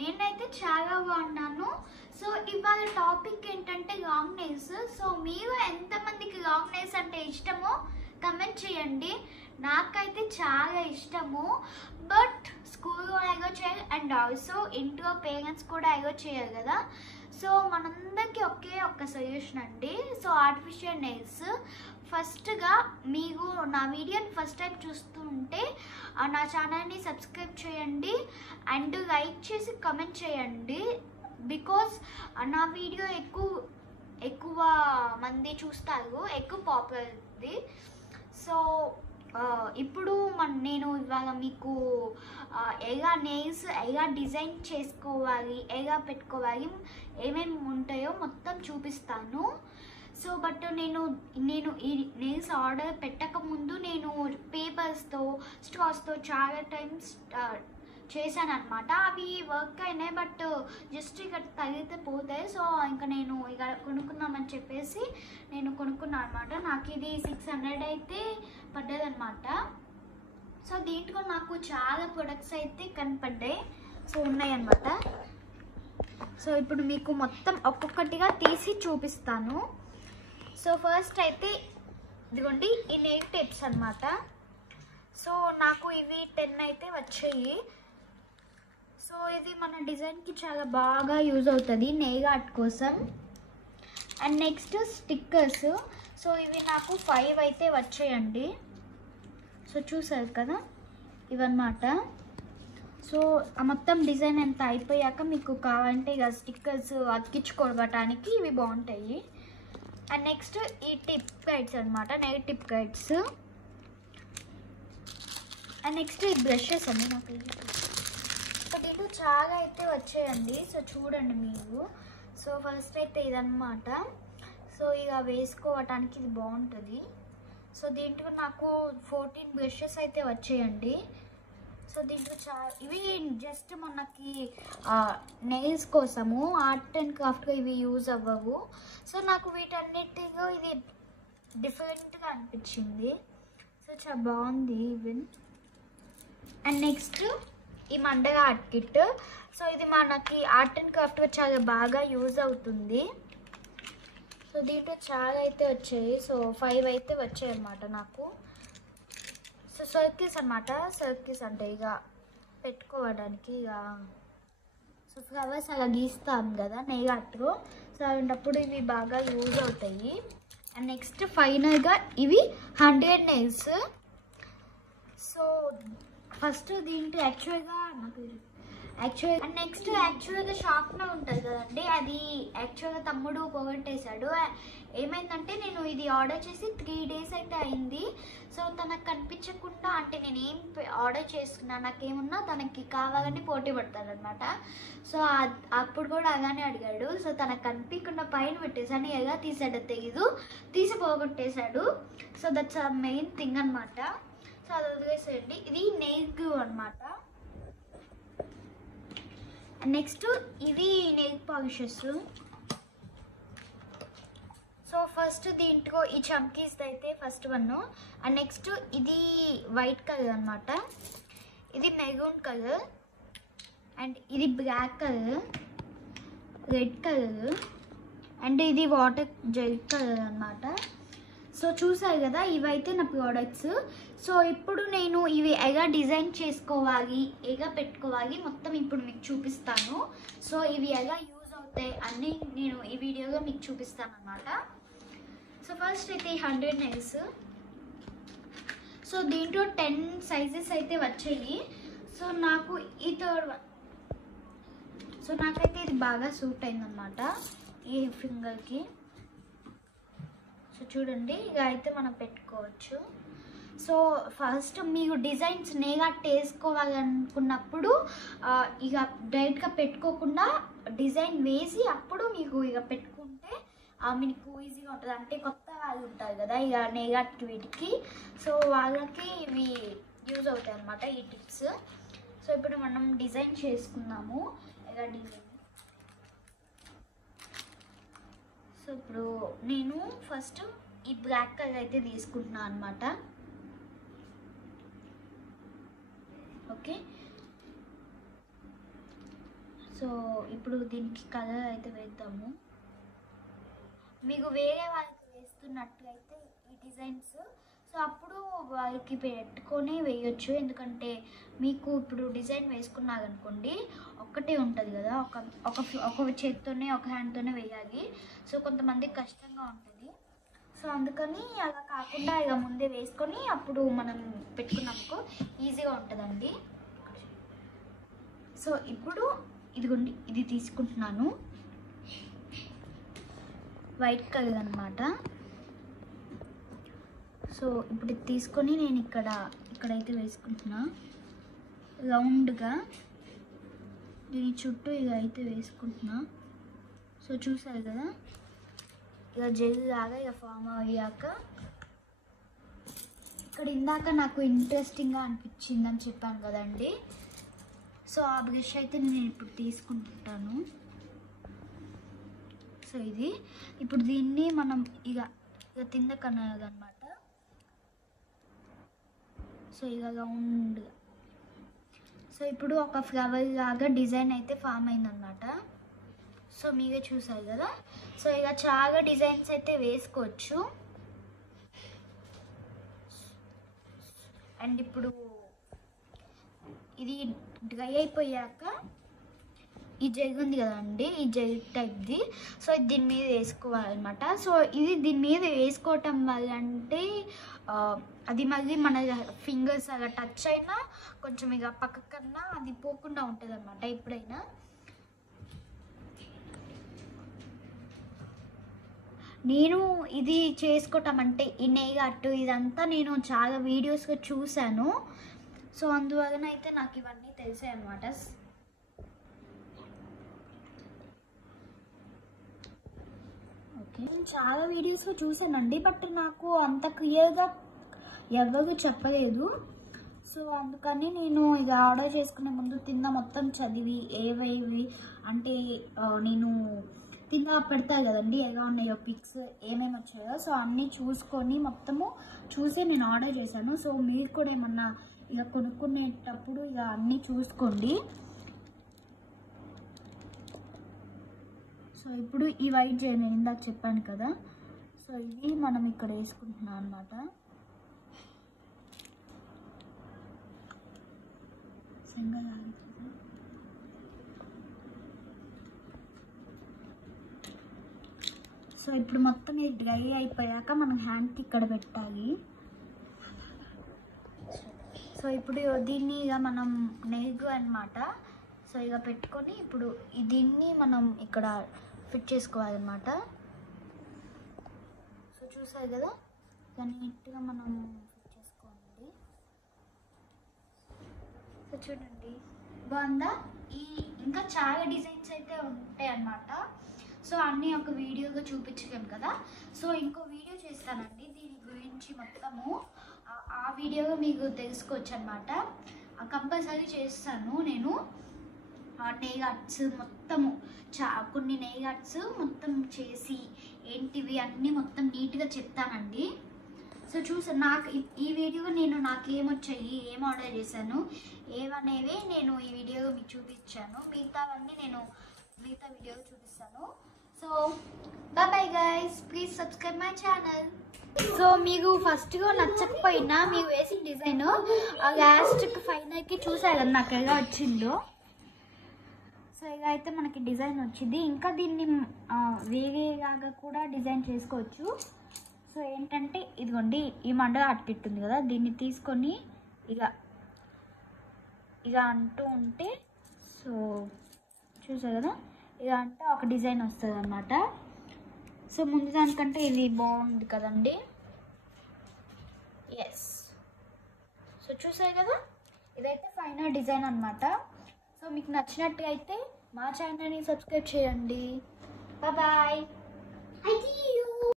నేనైతే చాలా బాగున్నాను. సో ఇవాళ టాపిక్ ఏంటంటే లాంగ్ నెయిల్స్. సో మీరు ఎంతమందికి లాంగ్ నెయిల్స్ అంటే ఇష్టమో కమెంట్ చేయండి. నాకైతే చాలా ఇష్టము, బట్ స్కూల్లో అలో చేయాలి అండ్ ఆల్సో ఇంట్లో పేరెంట్స్ కూడా అలో చేయాలి కదా. సో మనందరికీ ఒక్క సొల్యూషన్ అండి. So artificial nails. ఫస్ట్గా మీరు నా వీడియోని ఫస్ట్ టైం చూస్తుంటే నా ఛానల్ని సబ్స్క్రైబ్ చేయండి అండ్ లైక్ చేసి కమెంట్ చేయండి. బికాజ్ నా వీడియో ఎక్కువ మంది చూస్తారు, ఎక్కువ పాపులర్ది. సో ఇప్పుడు నేను ఇవాళ మీకు ఎలా నెయిల్స్ ఎలా డిజైన్ చేసుకోవాలి, ఎలా పెట్టుకోవాలి, ఏమేమి ఉంటాయో మొత్తం చూపిస్తాను. సో బట్ నేను ఈ నెయిల్స్ ఆర్డర్ పెట్టకముందు నేను పేపర్స్తో స్ట్రాస్తో చాలా టైమ్స్ చేశాను అనమాట. అవి వర్క్ అయినాయి, బట్ జస్ట్ ఇక్కడ తగిలితే పోతాయి. సో ఇంకా నేను ఇక కొనుక్కుందామని చెప్పేసి నేను కొనుక్కున్నాను అనమాట. నాకు ఇది 600 అయితే పడ్డదనమాట. సో దీంట్లో నాకు చాలా ప్రొడక్ట్స్ అయితే కనపడ్డాయి, సో ఉన్నాయి అన్నమాట. సో ఇప్పుడు మీకు మొత్తం ఒక్కొక్కటిగా తీసి చూపిస్తాను. సో ఫస్ట్ అయితే ఇదిగోండి ఈ నెయిల్ టేప్స్ అనమాట. సో నాకు ఇవి 10 అయితే వచ్చాయి. సో ఇది మన డిజైన్కి చాలా బాగా యూజ్ అవుతుంది నెయిల్ ఆర్ట్ కోసం. And next stickers. సో ఇవి నాకు 5 అయితే వచ్చాయండి. సో చూసారు కదా ఇవన్నమాట. సో ఆ మొత్తం డిజైన్ ఎంత అయిపోయాక మీకు కావాలంటే ఇక స్టిక్కర్స్ అతికించుకోవడానికి ఇవి బాగుంటాయి. అండ్ నెక్స్ట్ ఈ టిప్ గైడ్స్ అనమాట, nail tip guides. And next ఈ బ్రషెస్ అండి. నాకు సో దీంట్లో చాలా అయితే వచ్చాయండి. సో చూడండి మీరు. సో ఫస్ట్ అయితే ఇదన్నమాట. సో ఇక వేసుకోవటానికి ఇది బాగుంటుంది. సో దీంట్లో నాకు 14 బ్రషెస్ అయితే వచ్చాయండి. సో దీంట్లో ఇవి జస్ట్ మనకి నెయిల్స్ కోసము, ఆర్ట్ అండ్ క్రాఫ్ట్గా ఇవి యూజ్ అవ్వవు. సో నాకు వీటన్నిటిలో ఇది డిఫరెంట్గా అనిపించింది. సో చాలా బాగుంది ఈవెన్. అండ్ నెక్స్ట్ ఈ మండల ఆర్ట్ కిట్. సో ఇది మనకి ఆర్ట్ అండ్ క్రాఫ్ట్గా చాలా బాగా యూజ్ అవుతుంది. సో దీంట్లో చాలా అయితే వచ్చాయి. సో 5 అయితే వచ్చాయి అన్నమాట నాకు. సో సర్కిల్స్ అనమాట. సర్కిల్స్ అంటే ఇక పెట్టుకోవడానికి ఇక సో ఫ్లవర్స్ అలా గీస్తాం కదా నెయిల్ ఆర్ట్లో. సో అలాంటప్పుడు ఇవి బాగా యూజ్ అవుతాయి. అండ్ నెక్స్ట్ ఫైనల్గా ఇవి 100 నెయిల్స్. సో ఫస్ట్ దీంట్లో యాక్చువల్గా యాక్చువల్గా షార్ప్నర్ ఉంటుంది కదండి, అది యాక్చువల్గా తమ్ముడు పోగొట్టేశాడు. ఏమైందంటే నేను ఇది ఆర్డర్ చేసి 3 days అయితే అయింది. సో తనకు కనిపించకుండా, అంటే నేను ఏం ఆర్డర్ చేసుకున్నా నాకేమున్నా తనకి కావాలని పోటీ పడతాడు అనమాట. సో అప్పుడు కూడా అలానే అడిగాడు. సో తనకు కనిపించకుండా పైన పెట్టేసాను. ఎలా తీసాడో తెలీదు, తీసి పోగొట్టేశాడు. So that's a main thing అనమాట. సో అది వదిలేసేయండి. ఇది నెయిల్ గ్లూ అనమాట. నెక్స్ట్ ఇవి నెయిల్ పాలిషెస్. సో ఫస్ట్ దీంట్లో ఈ చంకీస్ అయితే ఫస్ట్ వన్. అండ్ నెక్స్ట్ ఇది వైట్ కలర్ అనమాట, ఇది మెరూన్ కలర్, అండ్ ఇది black colour, red colour, and ఇది వాటర్ జెల్ కలర్ అనమాట. సో చూసారు కదా ఇవైతే నా ప్రోడక్ట్స్. సో ఇప్పుడు నేను ఇవి ఎలా డిజైన్ చేసుకోవాలి, ఎలా పెట్టుకోవాలి మొత్తం ఇప్పుడు మీకు చూపిస్తాను. సో ఇవి ఎలా యూజ్ అవుతాయి అన్నీ నేను ఈ వీడియోలో మీకు చూపిస్తాను అన్నమాట. సో ఫస్ట్ అయితే 100 నెయిల్స్. సో దీంట్లో 10 సైజెస్ అయితే వచ్చాయి. సో నాకు ఈ థర్డ్ వన్. సో నాకైతే ఇది బాగా సూట్ అయిందన్నమాట ఈ ఫింగర్కి. సో చూడండి ఇక అయితే మనం పెట్టుకోవచ్చు. సో ఫస్ట్ మీరు డిజైన్స్ నేగా వేసుకోవాలనుకున్నప్పుడు ఇక డైరెక్ట్గా పెట్టుకోకుండా డిజైన్ వేసి అప్పుడు మీకు ఇక పెట్టుకుంటే మీకు ఈజీగా ఉంటుంది. అంటే కొత్త వాళ్ళు ఉంటారు కదా ఇక నేగాకి వీటికి, సో వాళ్ళకి ఇవి యూజ్ అవుతాయి అన్నమాట ఈ టిప్స్. సో ఇప్పుడు మనం డిజైన్ చేసుకుందాము ఎలా డిజైన్. సో ఇప్పుడు నేను ఫస్ట్ ఈ బ్లాక్ కలర్ అయితే తీసుకుంటున్నాను అనమాట. ఓకే, సో ఇప్పుడు దీనికి కలర్ అయితే వేద్దాము. మీకు వేరే వాళ్ళకి వేస్తున్నట్లయితే ఈ డిజైన్స్ సో అప్పుడు వాళ్ళకి పెట్టుకొని వేయొచ్చు. ఎందుకంటే మీకు ఇప్పుడు డిజైన్ వేసుకున్నారనుకోండి ఒక్కటే ఉంటుంది కదా, ఒక చేత్తోనే ఒక హ్యాండ్తోనే వేయాలి. సో కొంతమందికి కష్టంగా ఉంటుంది. సో అందుకని అలా కాకుండా ఇక ముందే వేసుకొని అప్పుడు మనం పెట్టుకున్నామనుకో ఈజీగా ఉంటుందండి. సో ఇప్పుడు ఇదిగోండి ఇది తీసుకుంటున్నాను, వైట్ కలర్ అనమాట. సో ఇప్పుడు ఇది తీసుకొని నేను ఇక్కడైతే వేసుకుంటున్నా రౌండ్గా, దీని చుట్టూ ఇక అయితే వేసుకుంటున్నా. సో చూసారు కదా, ఇక జెల్ లాగా ఇక ఫామ్ అయ్యాక ఇక్కడ ఇందాక నాకు ఇంట్రెస్టింగ్గా అనిపించిందని చెప్పాను కదండి. సో ఆ బ్రష్ అయితే నేను ఇప్పుడు తీసుకుంటాను. సో ఇది ఇప్పుడు దీన్ని మనం ఇక తిందకన్నదనమాట. సో ఇక రౌండ్గా, సో ఇప్పుడు ఒక ఫ్లవర్ లాగా డిజైన్ అయితే ఫామ్ అయిందనమాట. సో మీరే చూసారు కదా. సో ఇక చాలా డిజైన్స్ అయితే వేసుకోవచ్చు. అండ్ ఇప్పుడు ఇది డ్రై అయిపోయాక ఈ జెల్ ఉంది కదండి, ఈ జెల్ టైప్ది, సో ఇది దీని మీద వేసుకోవాలన్నమాట. సో ఇది దీని మీద వేసుకోవటం వల్ల అంటే అది మళ్ళీ మన ఫింగర్స్ అలా టచ్ అయినా కొంచెం ఇక పక్కకన్నా అది పోకుండా ఉంటుంది అన్నమాట. ఎప్పుడైనా నేను ఇది చేసుకోవటం అంటే ఈ నెయిల్ ఆర్ట్ ఇదంతా నేను చాలా వీడియోస్గా చూశాను. సో అందువలన అయితే నాకు ఇవన్నీ తెలిసాయి అన్నమాట. ఓకే, నేను చాలా వీడియోస్లో చూసానండి, బట్ నాకు అంత క్లియర్గా ఎవరు చెప్పలేదు. సో అందుకని నేను ఇక ఆర్డర్ చేసుకునే ముందు కింద మొత్తం చదివి ఏవేవి అంటే నేను కింద పెడతాయి కదండి ఎలా ఉన్నాయో పిక్స్ ఏమేమి వచ్చాయో, సో అన్నీ చూసుకొని మొత్తము చూసి నేను ఆర్డర్ చేశాను. సో మీరు కూడా ఏమన్నా ఇక కొనుక్కునేటప్పుడు ఇక అన్నీ చూసుకోండి. సో ఇప్పుడు ఈ వైట్ జెల్ నేను ఇందాక చెప్పాను కదా, సో ఇది మనం ఇక్కడ వేసుకుంటున్నాం అన్నమాట. సో ఇప్పుడు మొత్తం ఇది డ్రై అయిపోయాక మనం హ్యాండ్కి ఇక్కడ పెట్టాలి. సో ఇప్పుడు దీన్ని ఇక మనం నెయిల్ అన్నమాట. సో ఇక పెట్టుకొని ఇప్పుడు దీన్ని మనం ఇక్కడ ఫిట్ చేసుకోవాలన్నమాట. సో చూసారు కదా, ఇక నీట్గా మనం ఫిట్ చేసుకోండి. సో చూడండి బాగుందా. ఇంకా చాలా డిజైన్స్ అయితే ఉంటాయి అన్నమాట. సో అన్నీ ఒక వీడియోగా చూపించలేము కదా. సో ఇంకో వీడియో చేస్తానండి దీని గురించి మొత్తము, ఆ వీడియోగా మీకు తెలుసుకోవచ్చు అనమాట. కంపల్సరీ చేస్తాను నేను. నెయిల్ ఆర్ట్స్ మొత్తము కొన్ని నెయిల్ ఆర్ట్స్ మొత్తం చేసి ఏంటివి అన్నీ మొత్తం నీట్గా చెప్తానండి. సో నాకు ఈ వీడియో నేను నాకేమొచ్చాయి, ఏం ఆర్డర్ చేశాను ఏమనేవి నేను ఈ వీడియో మీకు చూపించాను. మిగతావన్నీ నేను మిగతా వీడియో చూపిస్తాను. So bye guys, please subscribe my channel. So మీకు ఫస్ట్గా నచ్చకపోయినా మీకు వేసిన డిజైన్ లాస్ట్కి ఫైనల్కి చూసారు నాకు ఎలా వచ్చిందో. సో ఇక అయితే మనకి డిజైన్ వచ్చింది. ఇంకా దీన్ని వేరేలాగా కూడా డిజైన్ చేసుకోవచ్చు. సో ఏంటంటే ఇదిగోండి ఈ మండల ఆర్ట్ కిట్ ఉంది కదా, దీన్ని తీసుకొని ఇక అంటూ ఉంటే సో చూసారు కదా, ఇక అంటే ఒక డిజైన్ వస్తుంది అన్నమాట. సో ముందు దానికంటే ఇది బాగుంది కదండి. ఎస్, సో చూసారు కదా, ఇదైతే ఫైనల్ డిజైన్ అన్నమాట. సో మీకు నచ్చినట్టు అయితే మా ఛానల్ని సబ్స్క్రైబ్ చేయండి. బాయ్.